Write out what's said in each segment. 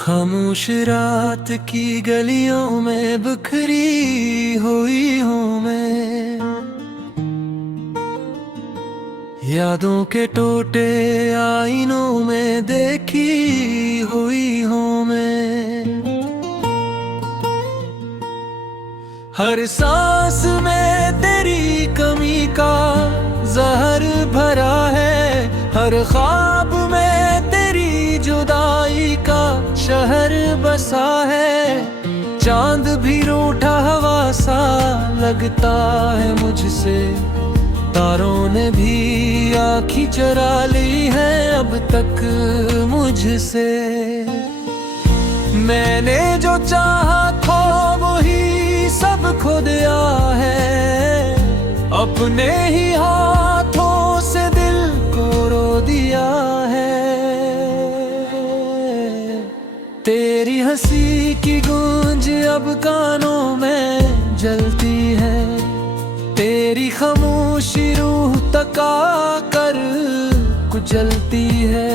खामोश रात की गलियों में बिखरी हुई हूँ मैं, यादों के टोटे आईनों में देखी हुई हूँ मैं। हर सांस में तेरी कमी का जहर भरा है, हर ख्वाब में तेरी जुदाई का शहर बसा है। चांद भी रूठा हवा सा लगता है मुझसे, तारों ने भी आँखी चुरा ली है अब तक मुझसे। मैंने जो चाहा था वही सब खो दिया है, अपने ही हाथों से दिल को रो दिया है। तेरी हंसी की गूंज अब कानों में जलती है, तेरी खामोशी रूह तका कर कुचलती है।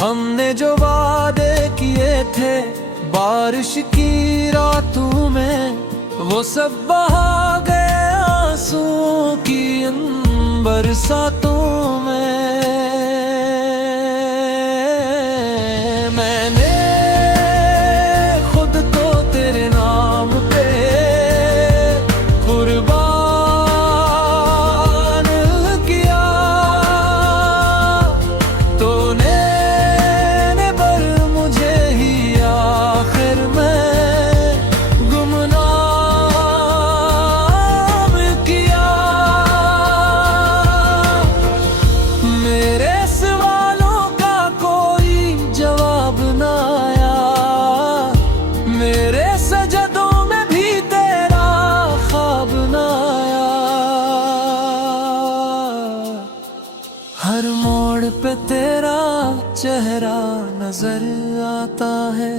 हमने जो वादे किए थे बारिश की रातों में, वो सब बहा गए आंसुओं की इन बरसातों में। मैंने खुद को तेरे नाम पे कुर्बान किया, तूने पर मुझे ही आखिर में गुमनाम किया। मेरे सवालों का कोई जवाब ना आया, मेरे सजदों में भी तेरा ख्वाब ना आया। हर मोड़ पे तेरा चेहरा नजर आता है,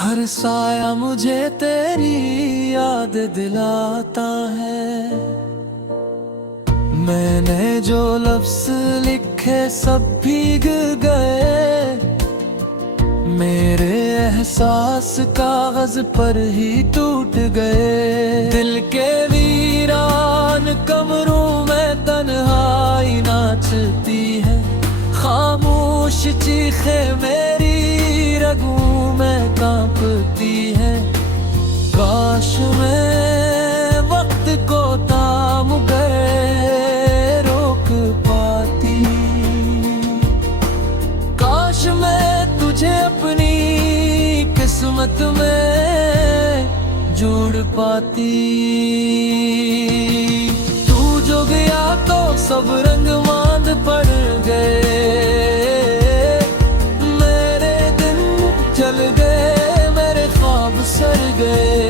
हर साया मुझे तेरी याद दिलाता है। मैंने जो लफ्ज लिखे सब भीग गए, मेरे एहसास कागज पर ही टूट गए। दिल के वीरान कमरों में तन्हाई नाचती है, खामोश चीखे मेरी रगों में कांपती है। काश मैं वक्त को थाम गए रोक पाती, काश मैं तुझे अपनी किस्मत में जोड़ पाती। तू जो गया तो सब रंग मांद पड़ गए, मेरे दिन चल गए, मेरे ख्वाब सर गए।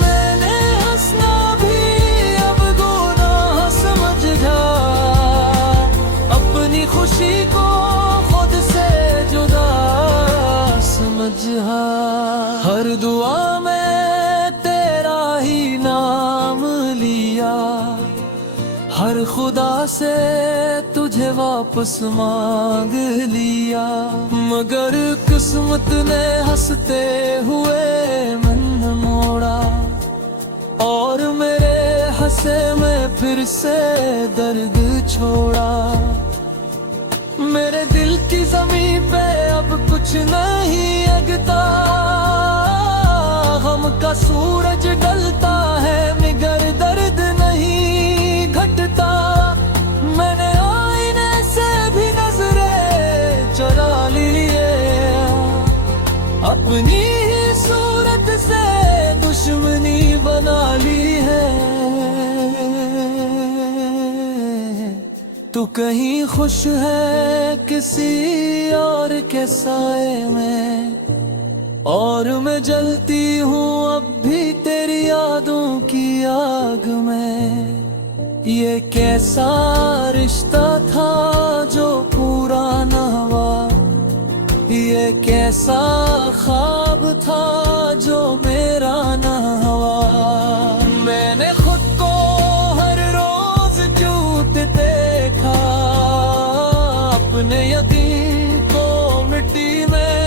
मैंने हंसना भी अब गुनाह समझा, अपनी खुशी को खुद से जुदा समझा। हर दुआ में तेरा ही नाम लिया, हर खुदा से तुझे वापस मांग लिया। मगर किस्मत ने हंसते हुए मन मोड़ा, और मेरे हंसे में फिर से दर्द छोड़ा। मेरे दिल की जमीन पे अब कुछ नहीं अगता, गम का सूरज ढलता है मगर दर्द नहीं घटता। मैंने आईने से भी नजरें चुरा लिए, अपनी ही सूरत से दुश्मनी बना ली है। तू कहीं खुश है किसी और के साए में, और मैं जलती हूँ अब भी तेरी यादों की आग में। ये कैसा रिश्ता था जो पूरा न हुआ, ये कैसा ख्वाब था जो मेरा न हुआ। मैंने खुद को हर रोज झूठ देखा, अपने यकीन को मिट्टी में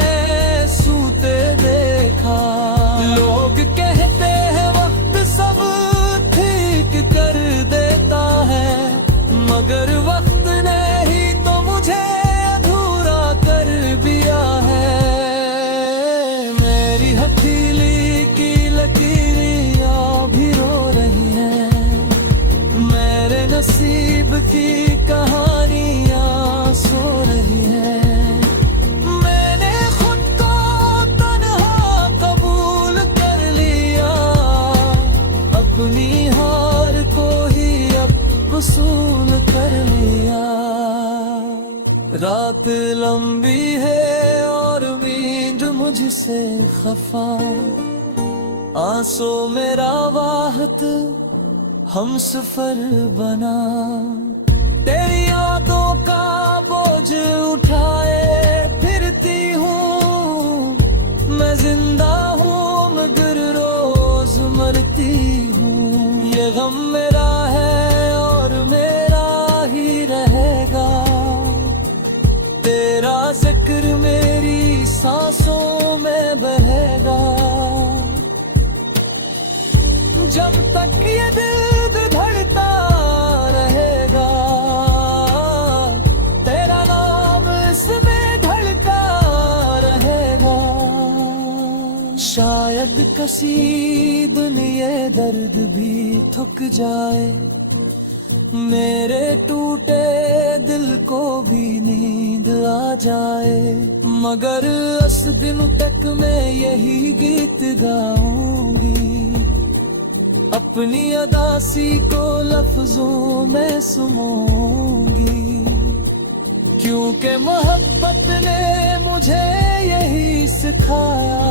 रात लंबी है और नींद मुझसे खफा, आंसू मेरा वाहत हम सफर बना। तेरी यादों का बोझ उठाए फिरती हूँ, मैं जिंदा हूँ मगर रोज मरती हूँ। ये गम मेरा है और मेरा ही रहेगा, तेरा जिक्र मेरी सांसों में बहेगा। जब तक ये दिल धड़कता रहेगा, तेरा नाम इसमें धड़का रहेगा। शायद किसी दिन ये दर्द भी थक जाए, मेरे टूटे दिल को भी नींद आ जाए, मगर उस दिन तक मैं यही गीत गाऊंगी, अपनी अदासी को लफ्जों में सुनूंगी। क्योंकि मोहब्बत ने मुझे यही सिखाया,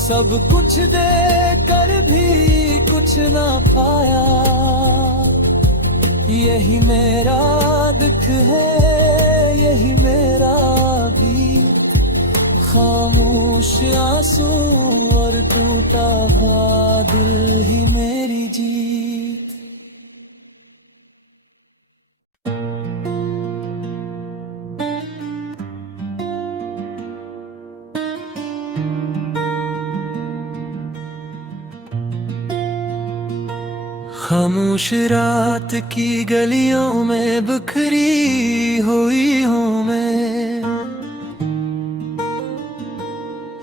सब कुछ दे कर भी कुछ ना पाया। यही मेरा दुख है, यही मेरा गीत, खामोश आंसू और टूटा हुआ दिल ही मेरी जीत। खामोश रात की गलियों में बिखरी हुई हूँ मैं,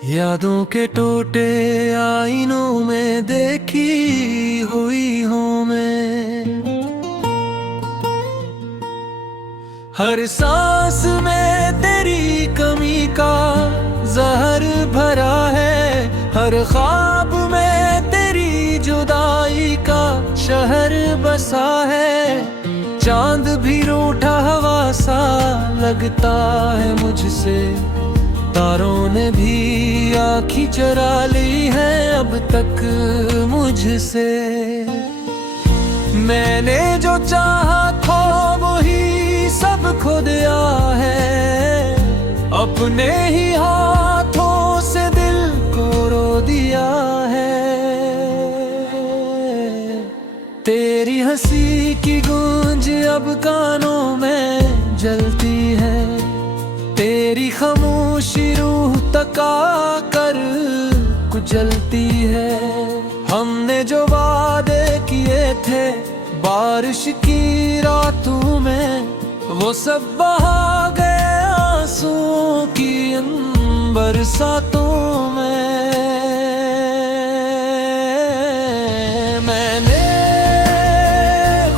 यादों के टोटे आईनों में देखी हुई हूँ मैं। हर सांस में तेरी कमी का जहर भरा है, हर ख्वाब में तेरी जुदाई का शहर बसा है। चांद भी रूठा हवा सा लगता है मुझसे, तारों ने भी आँखें चुरा ली है अब तक मुझसे। मैंने जो चाहा था वही सब खो दिया है, अपने ही हाथों से दिल को रो दिया है। तेरी हंसी की गूंज अब कानों में जलती है, तेरी खामोशी रूह तका कर कुचलती है। हमने जो वादे किए थे बारिश की रातों में, वो सब बहा गए आंसुओं की इन बरसातों में। मैंने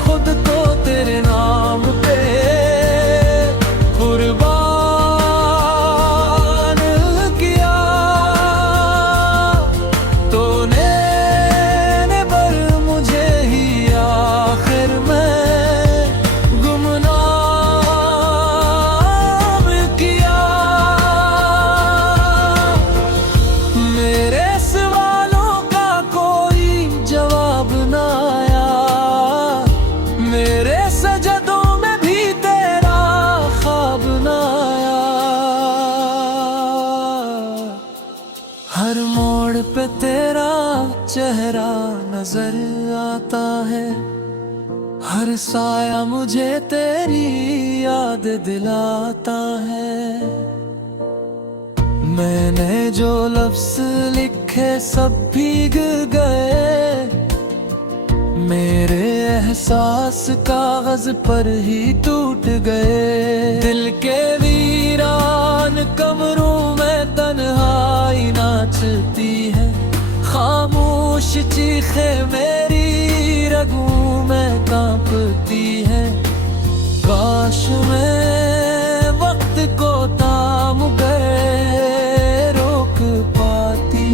खुद को तेरे नाम पे कुर्बान किया, तूने पर मुझे ही आखिर में गुमनाम किया। मेरे सवालों का कोई जवाब ना आया, मेरे सजदों में भी तेरा ख्वाब ना आया। हर मोड़ पे तेरा चेहरा नजर आता है, हर साया मुझे तेरी याद दिलाता है। मैंने जो लफ्ज लिखे सब भीग गए, मेरे एहसास कागज पर ही टूट गए। दिल के वीरान कमरों में तन्हाई नाचती है, खामोश चीखे मेरी रगों में कांपती है। काश मैं वक्त को थाम गए रोक पाती,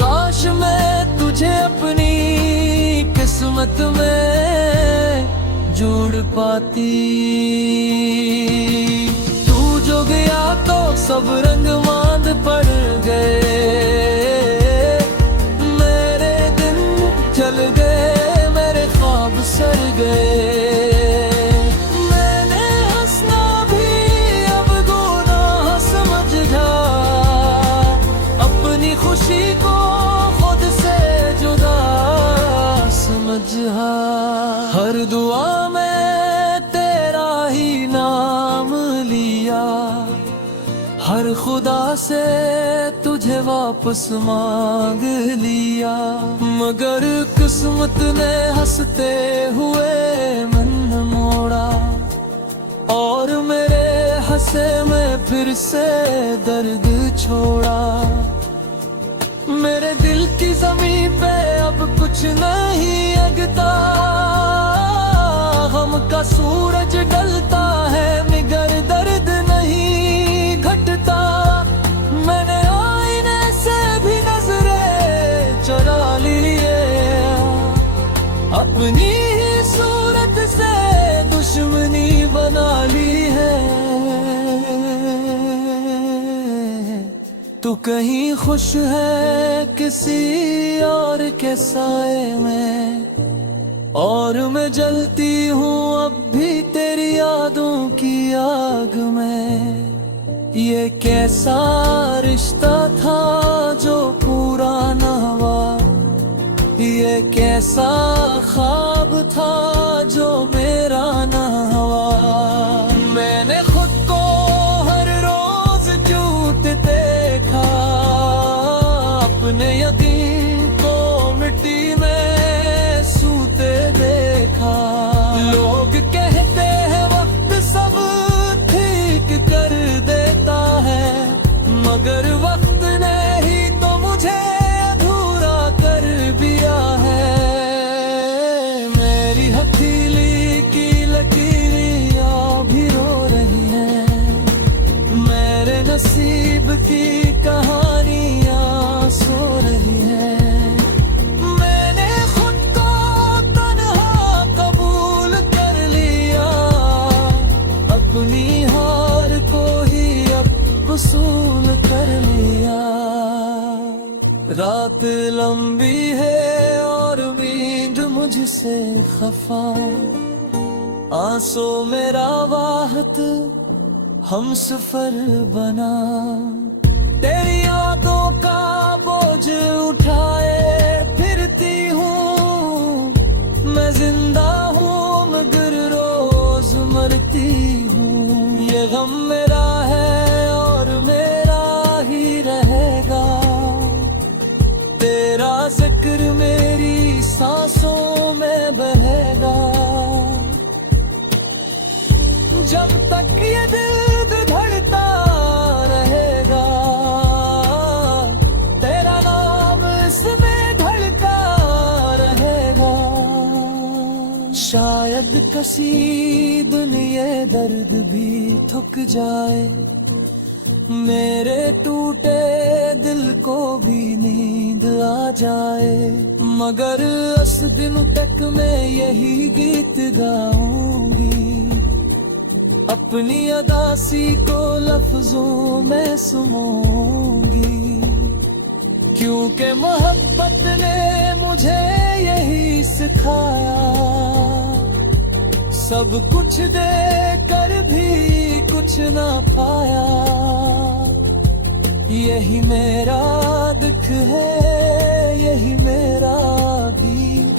काश मैं तुझे अपनी किस्मत में जुड़ पाती। तू जो गया तो सब रंग मांद पड़ गए, मेरे दिन जल गए, मेरे ख्वाब सर गए। मैंने हंसना भी अब गुनाह समझा, अपनी खुशी को खुद से जुदा समझा। हर दुआ में तेरा ही नाम लिया, हर खुदा से तुझे वापस मांग लिया। मगर किस्मत ने हंसते हुए मन मोड़ा, और मेरे हंसे में फिर से दर्द छोड़ा। मेरे दिल की जमीन पे अब कुछ नहीं अगता, गम का सूरज ढलता है मगर दर्द नहीं घटता। मैंने आईने से भी नजरें चुरा ली है, अपनी ही सूरत से दुश्मनी बना ली है। तू कहीं खुश है किसी और के साए में, और मैं जलती हूँ अब भी तेरी यादों की आग में। ये कैसा रिश्ता था जो पूरा न हुआ, ये कैसा ख्वाब था जो मेरा न हुआ। मैंने खुद को हर रोज झूठ देखा, अपने यकीन को मिट्टी में सूते देखा। लोग कहते हैं वक्त सब ठीक कर देता है, मगर वक्त ने ही तो मुझे अधूरा कर दिया है। मेरी हथेली की लकीरें भी रो रही हैं, मेरे नसीब की कहानियां सो रही हैं। मैंने खुद को तन्हा कबूल कर लिया, अपनी हार को ही अब वसूल कर लिया। रात लंबी है और नींद मुझसे खफा, आंसू मेरा वाहत हम सफर बना। तेरी यादों का बोझ उठाए फिरती हूँ, मैं जिंदा हूँ मगर रोज मरती हूँ। ये गम मेरा है और मेरा ही रहेगा, तेरा जिक्र मेरी सांसों में बहेगा। जब तक ये दिल धड़कता रहेगा, तेरा नाम इसमें ढलता रहेगा। शायद किसी दिन ये दर्द भी थक जाए, मेरे टूटे दिल को भी नींद आ जाए। मगर उस दिन तक मैं यही गीत गाऊंगी, अपनी अदासी को लफ्जों में सुनूंगी। क्योंकि मोहब्बत ने मुझे यही सिखाया, सब कुछ दे कर भी कुछ ना पाया। यही मेरा दुख है, यही मेरा गीत,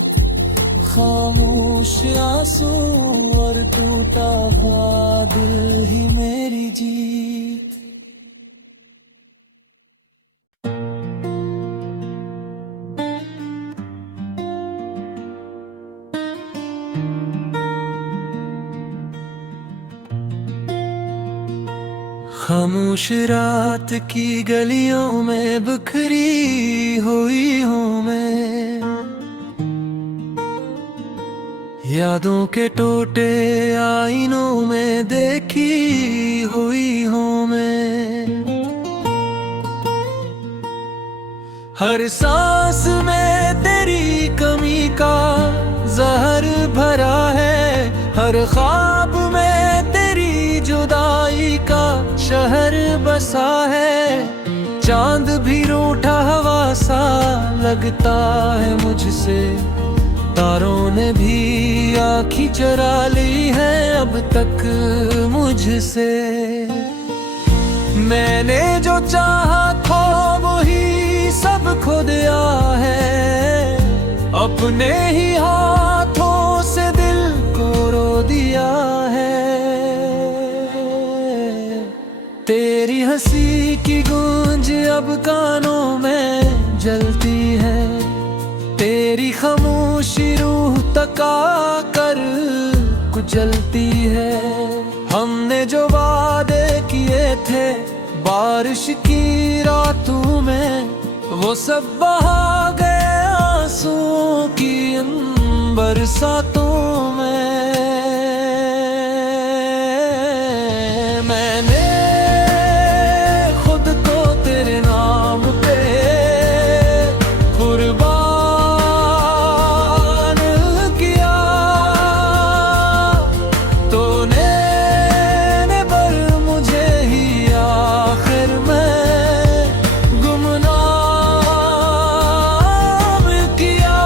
खामोश आंसू और टूटा हुआ दिल ही मेरी जीत। खामोश रात की गलियों में बिखरी हुई हूँ मैं, यादों के टोटे आईनों में देखी हुई हूँ मैं। हर सांस में तेरी कमी का जहर भरा है, हर ख्वाब में तेरी जुदाई का शहर बसा है। चांद भी रूठा हवा सा लगता है मुझसे, तारों ने भी आँखी चुरा ली है अब तक मुझसे। मैंने जो चाहा था वही सब खो दिया है, अपने ही हाथों से दिल को रो दिया है। तेरी हंसी की गूंज अब कानों में जलती है, तेरी खामोशी रूह तका कर कुचलती है। हमने जो वादे किए थे बारिश की रातों में, वो सब बहा गए आंसुओं की इन बरसातों में। मैंने खुद को तेरे नाम पे कुर्बान किया, तूने पर मुझे ही आखिर में गुमनाम किया।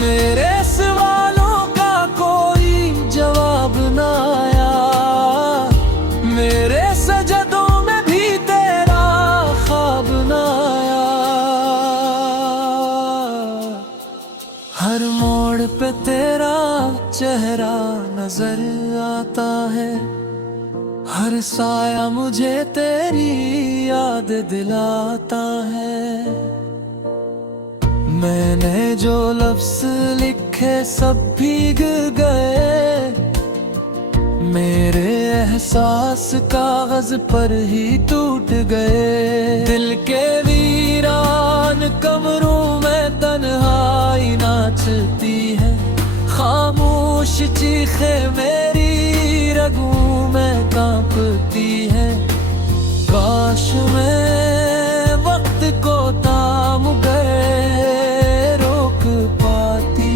मेरे सवालों का कोई जवाब ना आया, मेरे सजदों में भी तेरा ख्वाब ना आया। हर मोड़ पे तेरा चेहरा नजर आता है, हर साया मुझे तेरी याद दिलाता है। मैंने जो लफ्ज लिखे सब भीग गए, मेरे एहसास कागज पर ही टूट गए। दिल के वीरान कमरों में तन्हाई नाचती है, खामोश चीखे मेरी रगों में कांपती है। काश मैं वक्त को थाम गए रोक पाती,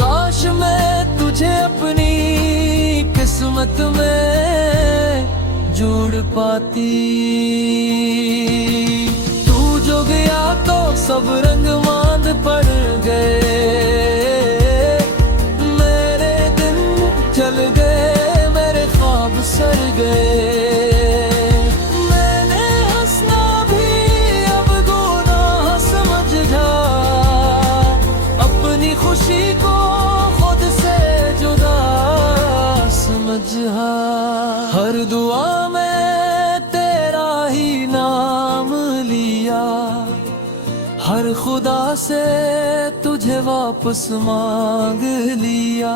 काश मैं तुझे अपनी किस्मत में जोड़ पाती। तू जो गया तो सब रंग मांद पड़ गए, मेरे दिन चल गए, मेरे ख्वाब सर गए। मैंने हंसना भी अब गुनाह समझा, अपनी खुशी को खुद से जुदा समझा। हर दुआ में तेरा ही नाम लिया, हर खुदा से तुझे वापस मांग लिया।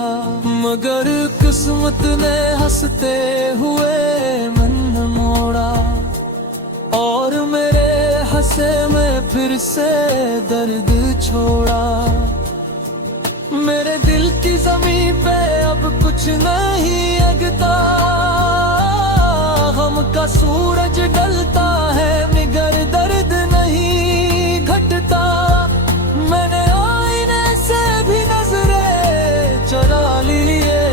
मगर किस्मत ने हंसते हुए मन मोड़ा, और मेरे हंसे में फिर से दर्द छोड़ा। मेरे दिल की जमीन पे अब कुछ नहीं अगता, गम का सूरज ढलता है मगर दर्द नहीं घटता। मैंने आईने से भी नजरें चुरा ली है,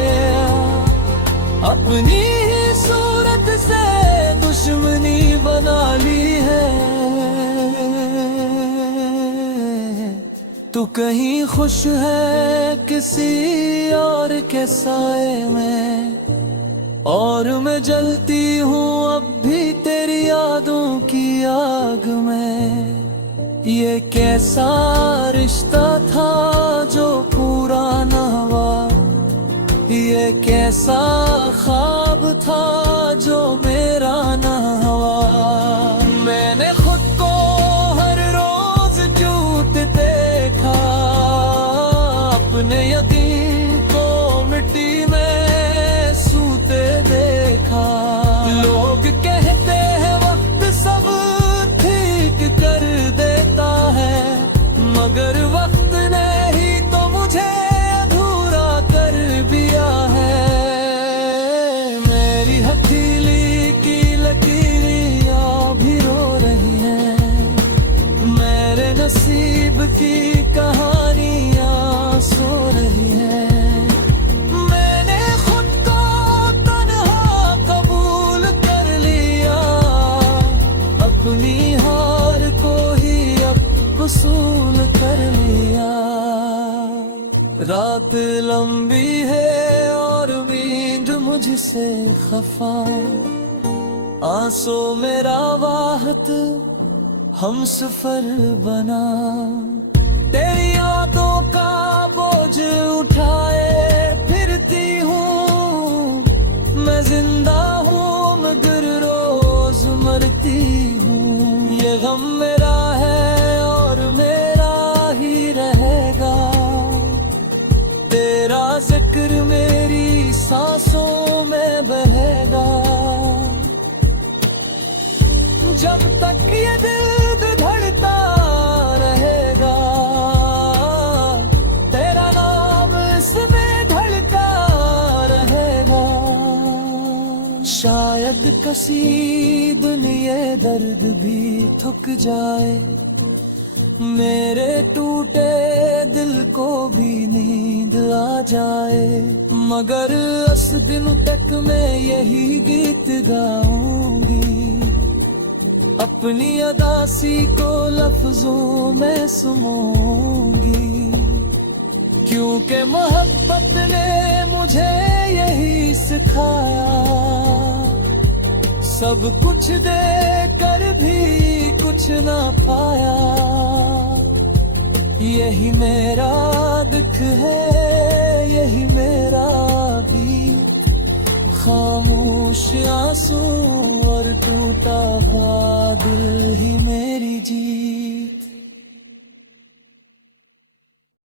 अपनी ही सूरत से दुश्मनी बना ली है। तू कहीं खुश है किसी और के साए में, और मैं जलती हूँ अब भी तेरी यादों की आग में। ये कैसा रिश्ता था जो पूरा न हुआ, ये कैसा ख्वाब था जो मेरा न हुआ। मैंने खुद को हर रोज टूटते देखा, अपने यकीन को मिट्टी में सूते देखा। लोग कहते हैं वक्त सब ठीक कर देता है, मगर वक्त ने ही तो मुझे अधूरा कर दिया है। मेरी हथेली सबकी कहानियां सो रही हैं। मैंने खुद को तन्हा कबूल कर लिया, अपनी हार को ही अब वसूल कर लिया। रात लंबी है और नींद मुझसे खफा, आंसू मेरा वाहत हम सफर बना। तेरी यादों का बोझ उठाए फिरती हूँ, मैं जिंदा हूँ मगर रोज मरती हूँ। ये गम मेरा है और मेरा ही रहेगा, तेरा जिक्र मेरी सांसों में बहेगा। जब तक ये दिल धड़कता रहेगा, तेरा नाम इसमें ढलता रहेगा। शायद किसी दिन ये दर्द भी थक जाए, मेरे टूटे दिल को भी नींद आ जाए, मगर उस दिन तक मैं यही गीत गाऊंगी, अपनी अदासी को लफ्जों में सुनूंगी। क्योंकि मोहब्बत ने मुझे यही सिखाया, सब कुछ दे कर भी कुछ ना पाया। यही मेरा दुख है, यही मेरा गीत, खामोश आंसू और टूटा हुआ दिल ही में